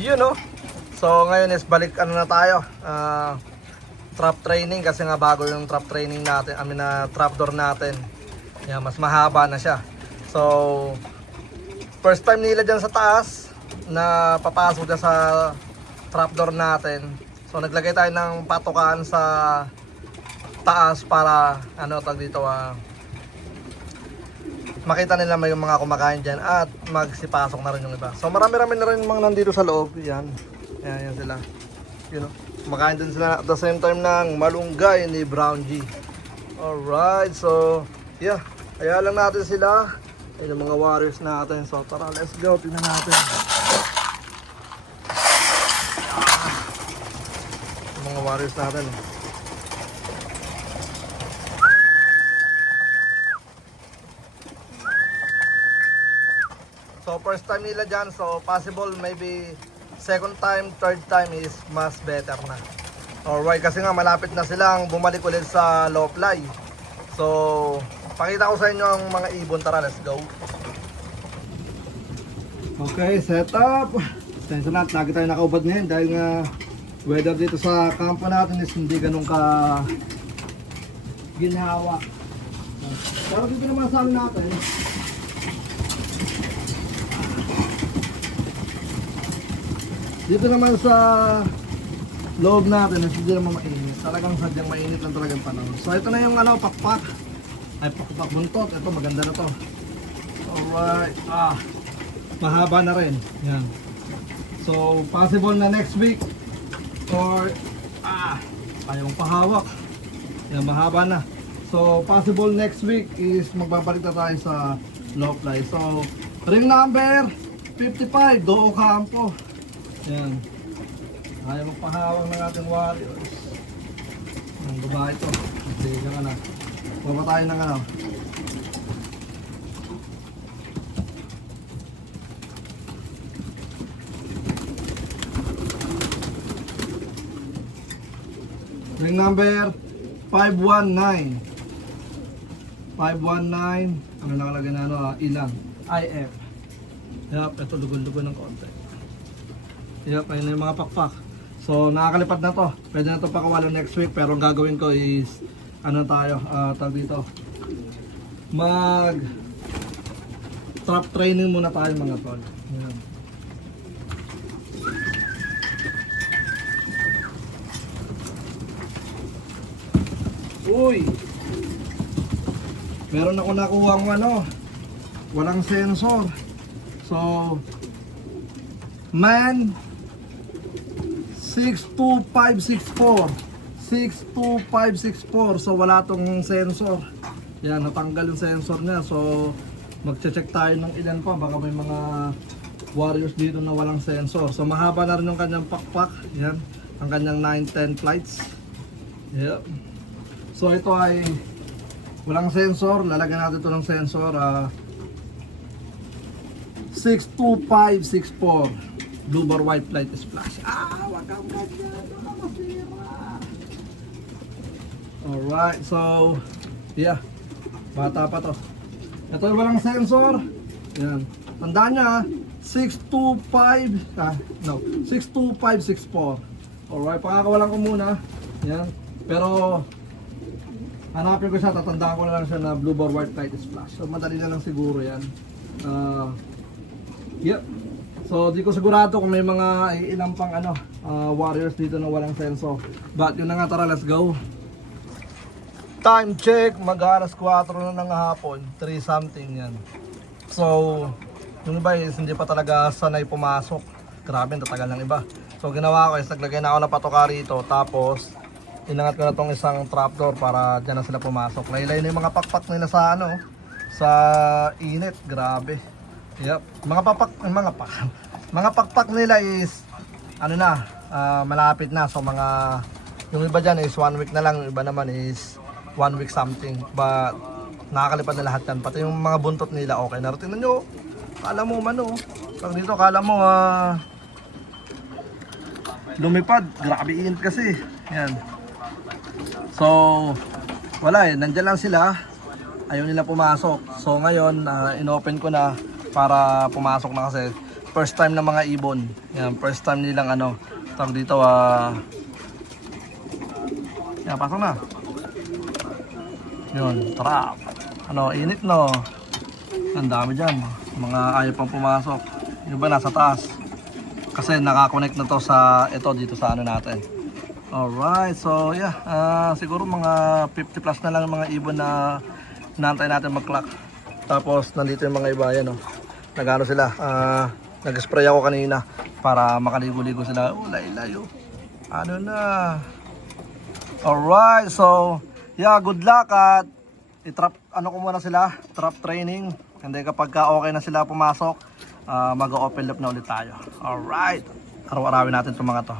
Yun no. So ngayon is balik ano na tayo. Trap training kasi nga bago yung trap training natin. I mean trapdoor natin. Yan, mas mahaba na siya. So first time nila dyan sa taas na papasok dyan sa trapdoor natin. So naglagay tayo ng patukaan sa taas para ano tag dito makita nila may mga kumakain dyan at magsipasok na rin yung iba. So marami-rami na rin mga nandito sa loob. Yan. Yan sila. You know, kumakain din sila at the same time ng malunggay ni Brown G. Alright, so yeah, kaya lang natin sila. Ayun ang mga warriors natin. So tara, let's go. Tingnan natin. Yung mga warriors natin. So first time nila dyan, so possible maybe second time, third time is mas better na. Alright, kasi nga malapit na silang bumalik ulit sa low fly. So pakita ko sa inyo ang mga ibon. Tara, let's go. Okay, set up. Tensya lang, lagi tayo nakaubad ngayon dahil nga weather dito sa kampo natin is hindi ganun ka ginhawa. Pero dito naman sa amin natin, dito naman sa loob natin, hindi naman mainit. Talagang sadyang mainit lang talagang panahon. So ito na yung ano, pakpak. Ay, pakpak buntot. Ito, maganda na to. Alright. Mahaba na rin. Yan. So, possible na next week or ayaw mong pahawak. Yan, mahaba na. So, possible next week is magbabalik na tayo sa low fly. So, ring number 55, Doo Campo. Yan. Ayaw magpahawak ng ating warriors. Ang babae ito. Hindi ka na. Baba tayo ng ano. Ring number 519. 519. Ano nakalagay na ano? Ilang? IF. Yup, ito lugon-lugon ng konti. Yup, ayun na yung mga pakpak. So nakakalipad na to. Pwede na to pakawalan next week. Pero ang gagawin ko is ano tayo, tawag dito, mag trap training muna tayo mga tol. Yan. Uy, meron ako nakuha ng ano, walang sensor. So man 62564 62564. So wala tong sensor. Yan, natanggal yung sensor niya. So magche-check tayo ng ilan pa. Baka may mga warriors dito na walang sensor. So mahaba na rin yung kanyang pakpak. Yan, ang kanyang 9-10 flights. Yep. So ito ay walang sensor. Lalagyan natin ito ng sensor. 62564 blue bar white flight splash. Wag kang ganyan. Baka masira. Alright, so yeah, bata pa to. Ito yung walang sensor. Yan, tandaan nyo 62564. Alright, pakakawalan ko muna. Yan, pero hanapin ko siya, tatandaan ko na lang siya na blue bar white flight splash. So madali na lang siguro yan. Yep. So di ko sigurado kung may mga ilang pang ano warriors dito na walang sensor. But yun na nga, tara, let's go. Time check, mag-alas 4 na ng hapon, 3 something yan. So yung iba is hindi pa talaga sanay pumasok. Grabe, tatagal ng iba. So ginawa ko is naglagay na ako ng patoka rito. Tapos inangat ko na tong isang trapdoor para dyan na sila pumasok. Laylay na yung mga pakpak nila sa ano, sa init. Grabe. Yep. Mga pakpak nila is ano na, malapit na. So mga yung iba dyan is 1 week na lang, yung iba naman is 1 week something. But nakakalipad na lahat yan. Pati yung mga buntot nila okay na. Tingnan nyo, kala mo man pag dito kala mo lumipad. Grabe init kasi. Yan. So wala nandyan lang sila. Ayaw nila pumasok. So ngayon inopen ko na para pumasok na kasi first time ng mga ibon. Yan, first time nilang ano, tawag dito yan, pasok na. Yun, trap. Ano, init no. Ang dami dyan. Mga ayaw pang pumasok. Yung ba nasa taas? Kasi nakakonect na to sa ito dito sa ano natin. Alright, so yeah, siguro mga 50 plus na lang mga ibon na naantay natin mag-clock. Tapos nandito yung mga iba yan, no. Nagano sila, nag-spray ako kanina para makaligo-ligo sila. Oh, layo. Ano na. Alright, so yeah, good luck at i-trap, ano ko muna sila, trap training. And then kapag okay na sila pumasok, mag-open loop na ulit tayo. Alright, araw-arawin natin itong mga to.